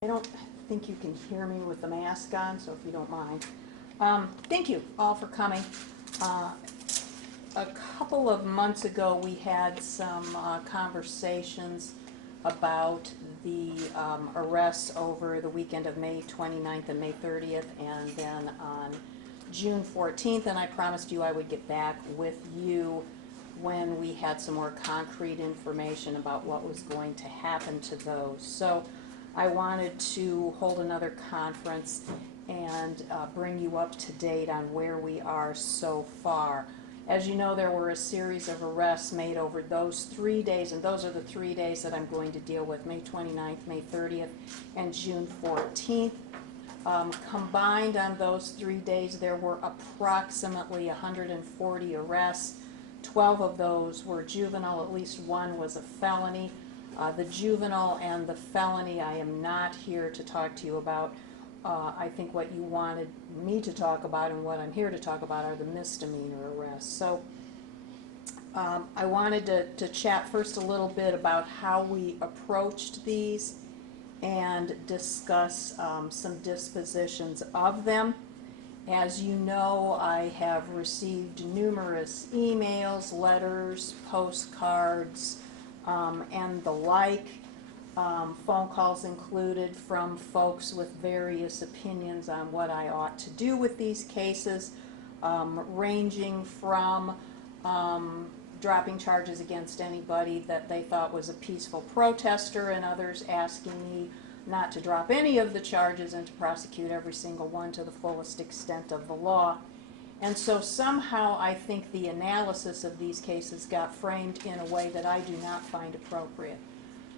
I don't think you can hear me with the mask on, so if you don't mind. Thank you all for coming. A couple of months ago, we had some conversations about the arrests over the weekend of May 29th and May 30th, and then on June 14th, and I promised you I would get back with you when we had some more concrete information about what was going to happen to those. So I wanted to hold another conference and bring you up to date on where we are so far. As you know, there were a series of arrests made over those 3 days, and those are the 3 days that I'm going to deal with, May 29th, May 30th, and June 14th. Combined on those 3 days, there were approximately 140 arrests. 12 of those were juvenile, at least one was a felony. The juvenile and the felony I am not here to talk to you about. I think what you wanted me to talk about and what I'm here to talk about are the misdemeanor arrests. So I wanted to chat first a little bit about how we approached these and discuss some dispositions of them. As you know, I have received numerous emails, letters, postcards, and the like, phone calls included, from folks with various opinions on what I ought to do with these cases, ranging from dropping charges against anybody that they thought was a peaceful protester, and others asking me not to drop any of the charges and to prosecute every single one to the fullest extent of the law. And so somehow I think the analysis of these cases got framed in a way that I do not find appropriate.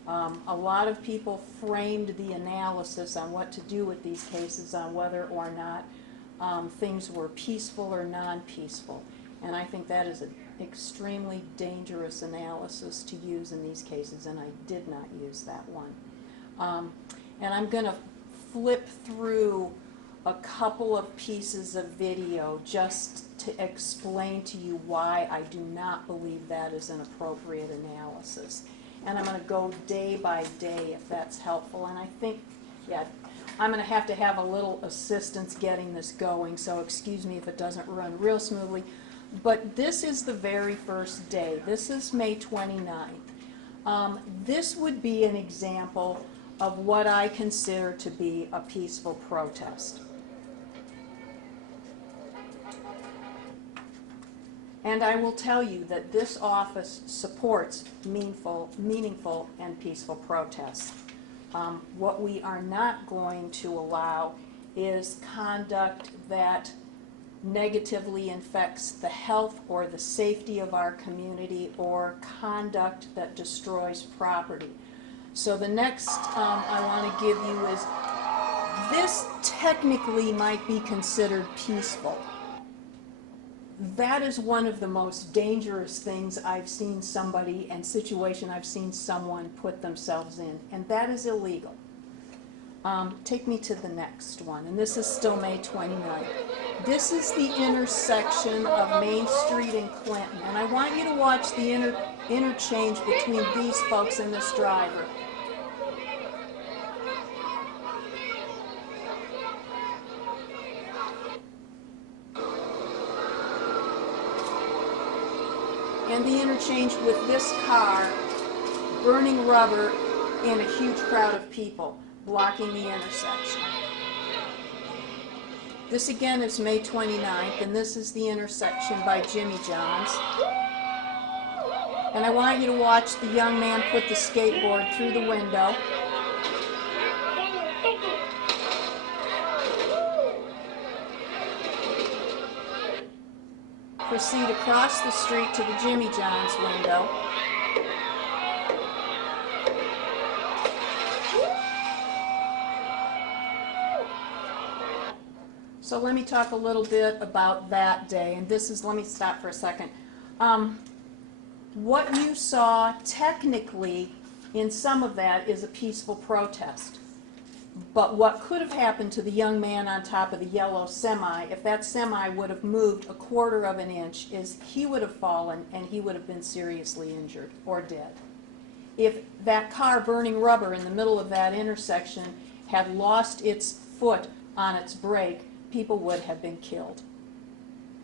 A lot of people framed the analysis on what to do with these cases on whether or not things were peaceful or non-peaceful. And I think that is an extremely dangerous analysis to use in these cases, and I did not use that one. And I'm going to flip through a couple of pieces of video just to explain to you why I do not believe that is an appropriate analysis. And I'm going to go day by day if that's helpful. And I think, yeah, I'm going to have a little assistance getting this going, so excuse me if it doesn't run real smoothly. But this is the very first day. This is May 29th. This would be an example of what I consider to be a peaceful protest. And I will tell you that this office supports meaningful and peaceful protests. What we are not going to allow is conduct that negatively infects the health or the safety of our community, or conduct that destroys property. So the next I want to give you is, this technically might be considered peaceful. That is one of the most dangerous things I've seen somebody, and situation I've seen someone put themselves in, and that is illegal. Take me to the next one, and this is still May 29th. This is the intersection of Main Street and Clinton, and I want you to watch the interchange between these folks and this driver. And the interchange with this car burning rubber in a huge crowd of people blocking the intersection. This again is May 29th, and this is the intersection by Jimmy John's. And I want you to watch the young man put the skateboard through the window. Proceed across the street to the Jimmy John's window. So let me talk a little bit about that day, and this is, let me stop for a second. What you saw technically in some of that is a peaceful protest. But what could have happened to the young man on top of the yellow semi, if that semi would have moved a quarter of an inch, is he would have fallen and he would have been seriously injured or dead. If that car burning rubber in the middle of that intersection had lost its foot on its brake, people would have been killed.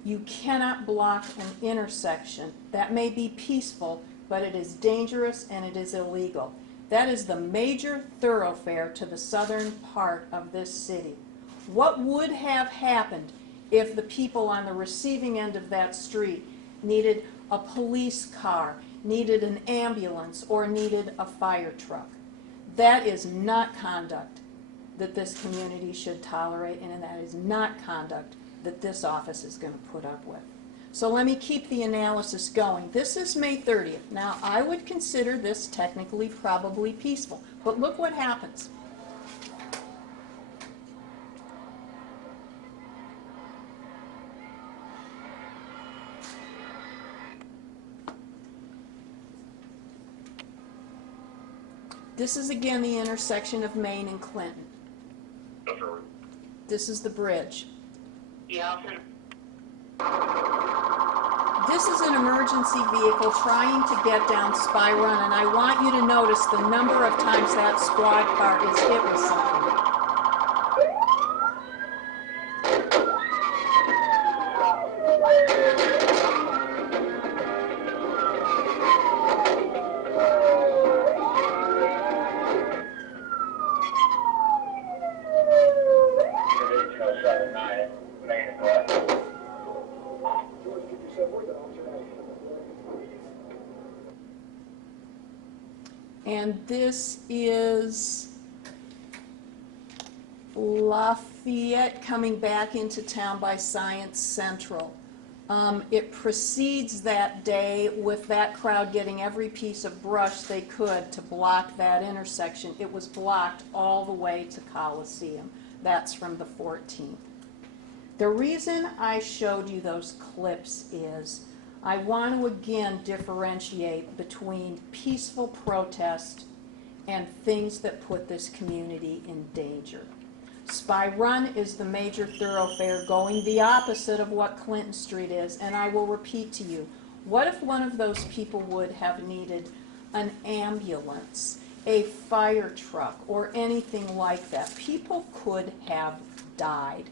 You cannot block an intersection. That may be peaceful, but it is dangerous and it is illegal. That is the major thoroughfare to the southern part of this city. What would have happened if the people on the receiving end of that street needed a police car, needed an ambulance, or needed a fire truck? That is not conduct that this community should tolerate, and that is not conduct that this office is going to put up with. So let me keep the analysis going. This is May 30th. Now, I would consider this technically probably peaceful, but look what happens. This is again the intersection of Main and Clinton. This is the bridge. Yeah. This is an emergency vehicle trying to get down Spy Run, and I want you to notice the number of times that squad car is hit with something. And this is Lafayette coming back into town by Science Central. It precedes that day with that crowd getting every piece of brush they could to block that intersection. It was blocked all the way to Coliseum. That's from the 14th. The reason I showed you those clips is I want to again differentiate between peaceful protest and things that put this community in danger. Spy Run is the major thoroughfare going the opposite of what Clinton Street is, and I will repeat to you, what if one of those people would have needed an ambulance, a fire truck, or anything like that? People could have died.